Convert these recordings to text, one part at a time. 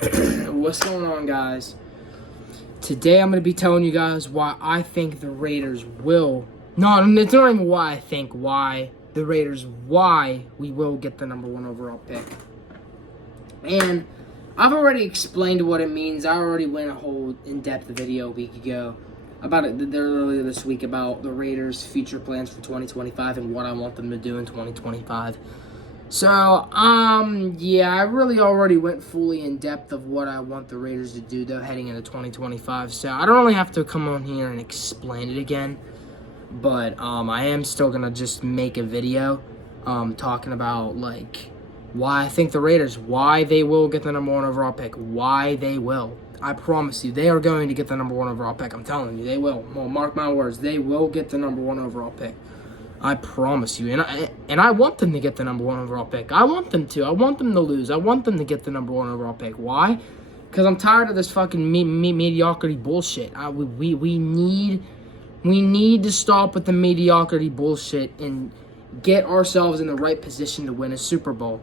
What's going on, guys? Today I'm going to be telling you guys why I think the Raiders will... No, it's not even why I think. Why we will get the number 1 overall pick. And I've already explained what it means. I already went a whole in-depth video a week ago about it earlier this week about the Raiders' future plans for 2025 and what I want them to do in 2025. So, yeah, I really already went fully in depth of what I want the Raiders to do, though, heading into 2025. So, I don't really have to come on here and explain it again. But, I am still going to just make a video, talking about, like, why I think the Raiders, why they will get the number 1 overall pick, why they will. I promise you, they are going to get the number 1 overall pick. I'm telling you, they will. Well, mark my words, they will get the number 1 overall pick. I promise you. And I want them to get the number 1 overall pick. I want them to. I want them to lose. I want them to get the number 1 overall pick. Why? Because I'm tired of this fucking mediocrity bullshit. We need to stop with the mediocrity bullshit and get ourselves in the right position to win a Super Bowl.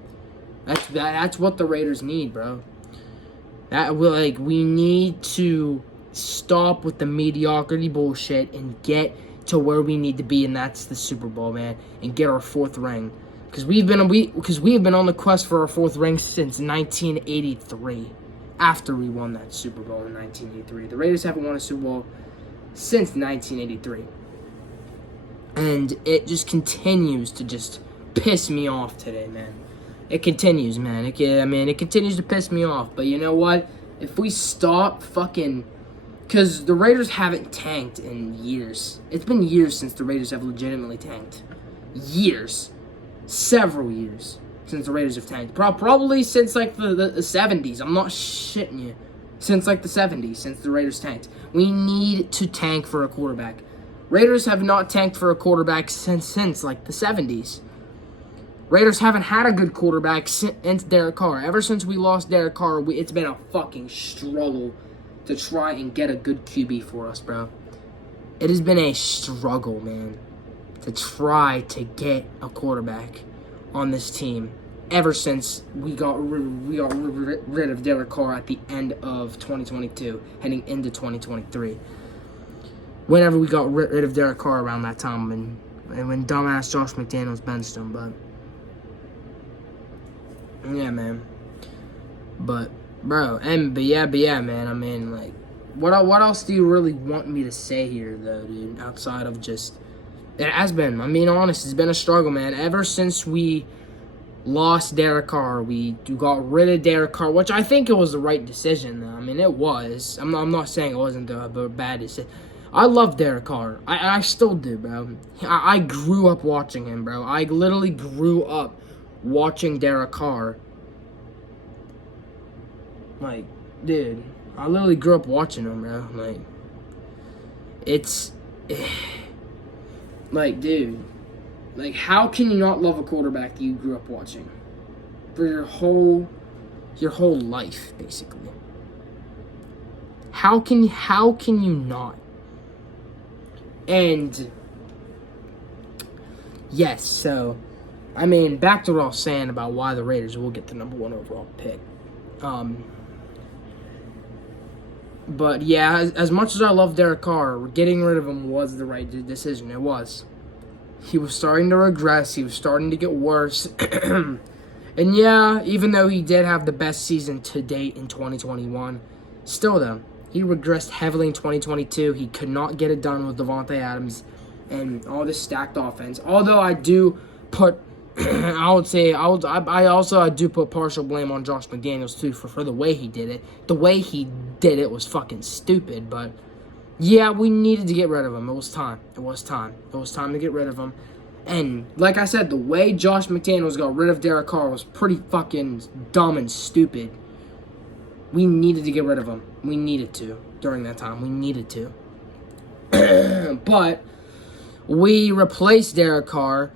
That's what the Raiders need, bro. We need to stop with the mediocrity bullshit and get to where we need to be, and that's the Super Bowl, man, and get our 4th ring. Because we have been on the quest for our 4th ring since 1983. After we won that Super Bowl in 1983, the Raiders haven't won a Super Bowl since 1983, and it just continues to just piss me off today, man. It continues, man. It continues to piss me off. But you know what? If we stop fucking... Because the Raiders haven't tanked in years. It's been years since the Raiders have legitimately tanked. Years. Several years since the Raiders have tanked. Probably since, like, the 70s. I'm not shitting you. Since, like, the 70s, since the Raiders tanked. We need to tank for a quarterback. Raiders have not tanked for a quarterback since like, the 70s. Raiders haven't had a good quarterback since Derek Carr. Ever since we lost Derek Carr, it's been a fucking struggle to try and get a good QB for us, bro. It has been a struggle, man, to try to get a quarterback on this team ever since we got rid of Derek Carr at the end of 2022, heading into 2023. Whenever we got rid of Derek Carr around that time, and when dumbass Josh McDaniels benched him, but yeah, man. But yeah, man. I mean, like, what else do you really want me to say here, though, dude? Outside of just, it has been. I mean, honest, it's been a struggle, man. Ever since we lost Derek Carr, we got rid of Derek Carr, which I think it was the right decision, though. I mean, it was. I'm not saying it wasn't a bad decision. I love Derek Carr. I still do, bro. I grew up watching him, bro. I literally grew up watching Derek Carr. Like, dude, I literally grew up watching him, bro. Like, it's... Like, dude. Like, how can you not love a quarterback that you grew up watching? For your whole life, basically. How can you not? And... Yes, so... I mean, back to what I was saying about why the Raiders will get the number 1 overall pick. But yeah, as much as I love Derek Carr, getting rid of him was the right decision. It was. He was starting to regress. He was starting to get worse. And yeah, even though he did have the best season to date in 2021, still though, he regressed heavily in 2022. He could not get it done with Davante Adams and all this stacked offense. Although I do put... I also do put partial blame on Josh McDaniels too for the way he did it. The way he did it was fucking stupid, but yeah, we needed to get rid of him. It was time. It was time to get rid of him. And like I said, the way Josh McDaniels got rid of Derek Carr was pretty fucking dumb and stupid. We needed to get rid of him. We needed to during that time. We needed to. But we replaced Derek Carr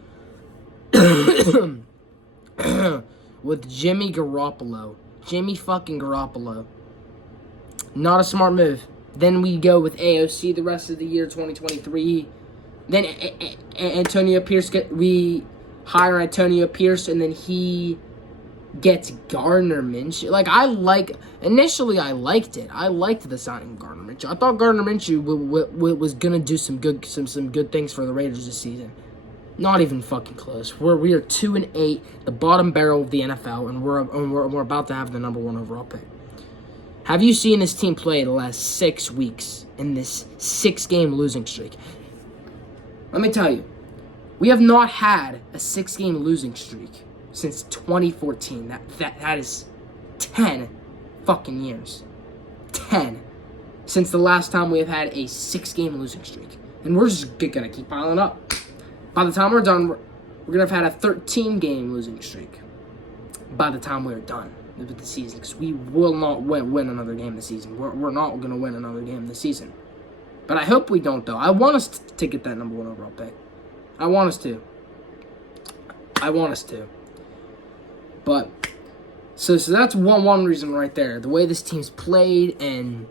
with Jimmy Garoppolo. Jimmy fucking Garoppolo. Not a smart move. Then we go with AOC the rest of the year, 2023. Then Antonio Pierce, we hire Antonio Pierce, and then he gets Gardner Minshew. Initially I liked it. I liked the signing of Gardner Minshew. I thought Gardner Minshew was gonna do some good things for the Raiders this season. Not even fucking close. We are 2-8, the bottom barrel of the NFL, and we're about to have the number 1 overall pick. Have you seen this team play the last 6 weeks in this 6-game losing streak? Let me tell you, we have not had a 6-game losing streak since 2014. That is 10 fucking years. 10. Since the last time we have had a 6-game losing streak. And we're just gonna keep piling up. By the time we're done, we're gonna have had a 13-game losing streak. By the time we're done with the season, because we will not win another game this season. We're not gonna win another game this season. But I hope we don't, though. I want us to get that number 1 overall pick. I want us to. But so that's one reason right there. The way this team's played and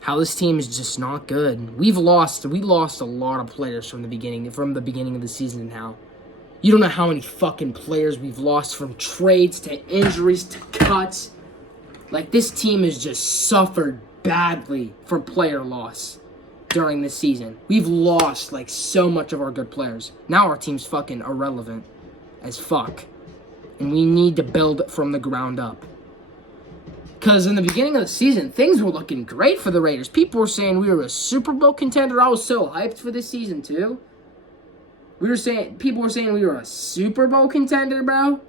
how this team is just not good. We lost a lot of players from the beginning of the season now. You don't know how many fucking players we've lost, from trades to injuries to cuts. Like, this team has just suffered badly from player loss during this season. We've lost, so much of our good players. Now our team's fucking irrelevant as fuck. And we need to build it from the ground up. Because in the beginning of the season, things were looking great for the Raiders. People were saying we were a Super Bowl contender. I was so hyped for this season, too. People were saying we were a Super Bowl contender, bro.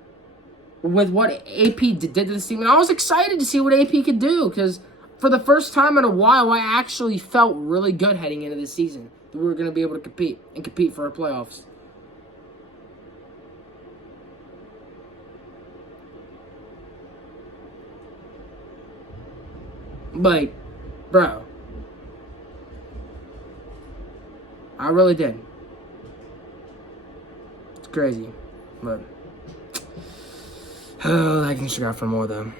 With what AP did to this team. And I was excited to see what AP could do. Because for the first time in a while, I actually felt really good heading into this season. That we were going to be able to compete for our playoffs. Bro. I really did. It's crazy. But I can still out for more, though.